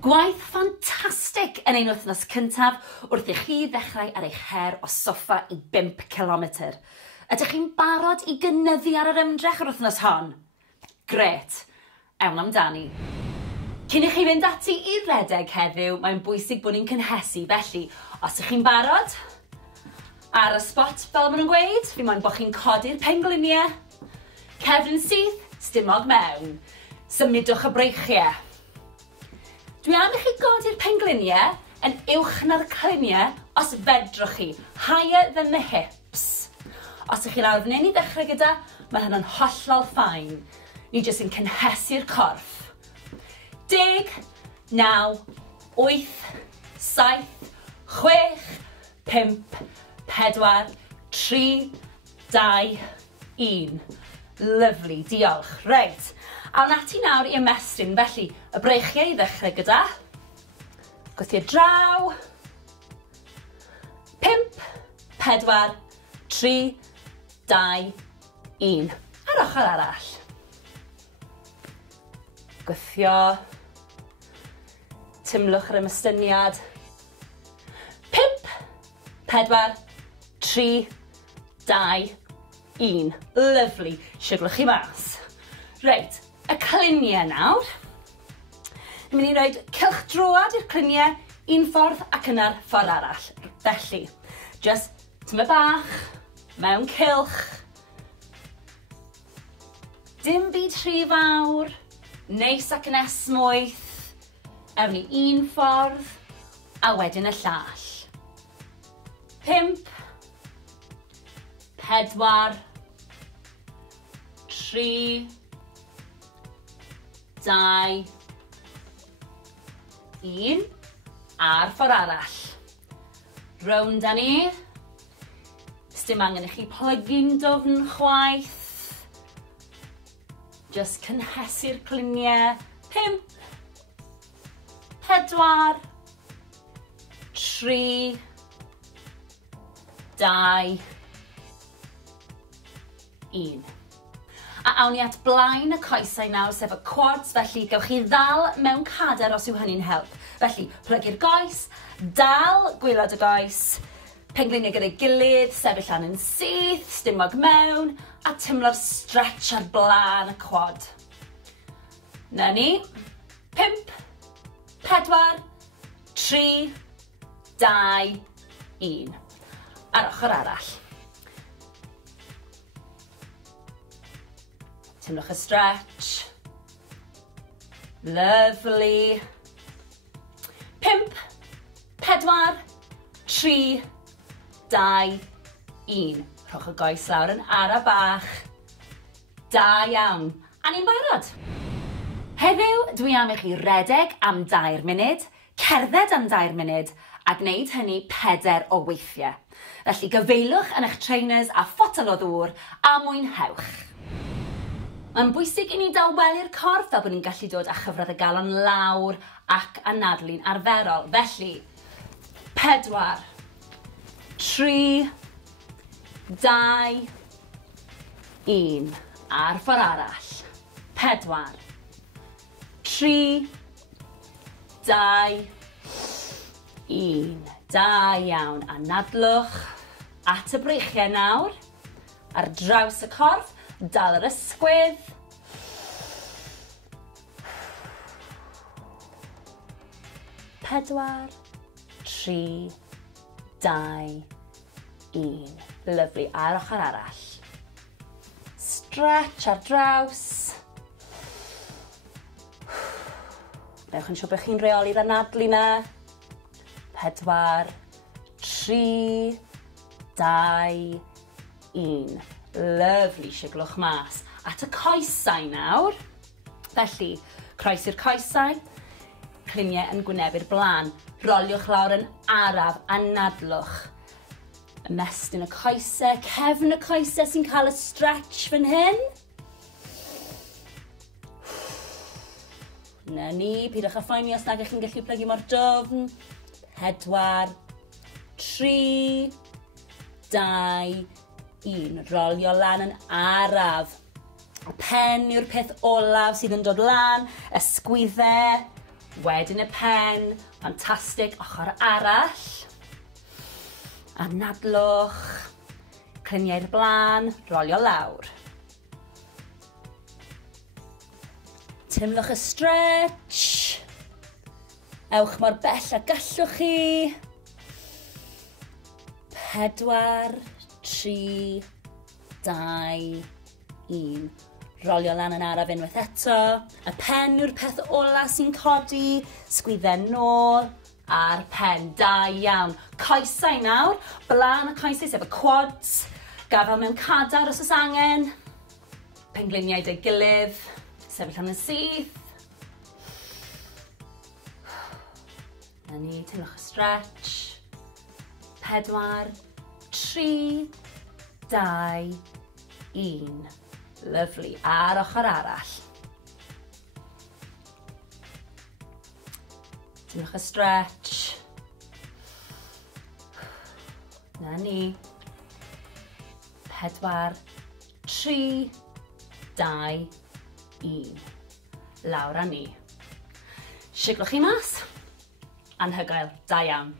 Gwaith ffantastig yn ein wythnos cyntaf wrth i chi ddechrau ar eich her o soffa i 5 km. Ydych chi'n barod i gynyddu ar yr ymdrech yr wythnos hon? Gret, ewn amdani. Cyn i chi fynd ati i redeg heddiw, mae'n bwysig bod ni'n cynhesu, felly os ych chi'n barod, ar y spot fel maen nhw'n gweud, fi moyn bod chi'n codi'r pengliniau, cefn syth, stumog mewn, symudwch y breichiau. Dwi am i chi godi'r pengliniau yn uwch na'r cliniau os fedrwch chi, higher than the hips. Os ych chi lawr fan hyn i ddechrau gyda, mae hynny'n hollol ffain. Ni jyst yn cynhesu'r corff. 10, 9, 8, 7, 6, 5, 4, 3, 2, 1. Lyfli, diolch. Reit. Awn ati nawr i ymestyn, felly y breichiau i ddechrau gyda. Gwythio draw. 5, 4, 3, 2, 1. Ar ochr arall. Gwythio. Tumlwch yr ymystyniad. 5, 4, 3, 2, 1. Lyfli. Siglwch chi mas. Reit. Y cliniau nawr. Ni'n mynd i roed cylchdroad i'r cliniau un ffordd ac yna'r ffordd arall. Felly, just tyma bach, mewn cylch. Dim byd rhy fawr, neis ac yn esmwyth. Ewn ni un ffordd, a wedyn y llall. 5, 4, 3, 2, 1, a'r ffordd arall. Rownd â ni. Sdim angen i chi plygu'n dofn chwaith. Just cynhesu'r cliniau. 5, 4, 3, 2, 1. A awn ni at blaen y coesau nawr, sef y quads, felly gewch chi ddal mewn cader os yw hynny'n help. Felly, plygu'r goes, dal gwylod y goes, pengliniau gyda'i gilydd, sefyll lan yn syth, stumog mewn, a tymlo'r stretch ar blaen y quad. Na ni. 5, 4, 3, 2, 1. Ar ochr arall. Tymlwch y stretch. Lovely. 5, 4, 3, 2, 1. Rhowch y goes lawr yn ara bach. Da iawn. A ni'n barod. Heddiw, dwi am i chi redeg am 2 munud, cerdded am 2 munud, a gwneud hynny 4 o weithiau. Felly gyfeilwch yn eich trainers a ffotel o ddŵr a mwynhewch. Mae'n bwysig i ni daweli'r corff fel bod ni'n gallu dod â chyfradd y galon lawr ac anadlu'n arferol. Felly, 4, 3, 2, 1. A'r ffordd arall. 4, 3, 2, 1. Da iawn. Anadlwch at y breichiau nawr. Ar draws y corff. Dal yr ysgwydd. 4, 3, 2, 1. Lyfli. A'r ochr arall. Stretch ar draws. Newch yn siŵr bod chi'n reoli'r anadlu na. 4, 3, 2, 1. Lyfli, siglwch mas. At y coesau nawr. Felly, croes i'r coesau. Cliniau yn gwynebu'r blaen. Roliwch lawr yn araf, anadlwch. Ymestyn y coesau, cefn y coesau sy'n cael y stretch fan hyn. Na ni, pidwch â phoeni os nag ych chi'n gallu plygu mor dofn. 4, 3, 2, 1. Rolio lan yn araf. Y pen yw'r peth olaf sydd yn dod lan. Ysgwyddau. Wedyn y pen, ffantastig, ochr arall. Anadlwch, cliniau'r blaen, rolio lawr. Timlwch y stretch. Ewch mor bell a gallwch chi. 4, 3, 2, 1. Rolio lan yn araf unwaith eto. Y pen yw'r peth ola sy'n codi. Sgwydden nôl a'r pen. Da iawn. Coesau nawr. Blaen y coesau sef y quads. Gafel mewn cadar os oes angen. Pengliniau dy gilydd. Sefyll am y syth. Na ni, teimlwch y stretch. 4, 3, 2, 1. Lyfli. Ar ochr arall. Teimlwch y stretch. Na ni. 4, 3, 2, 1. Lawr â ni. Siglwch chi mas. Anhygoel. Da iawn.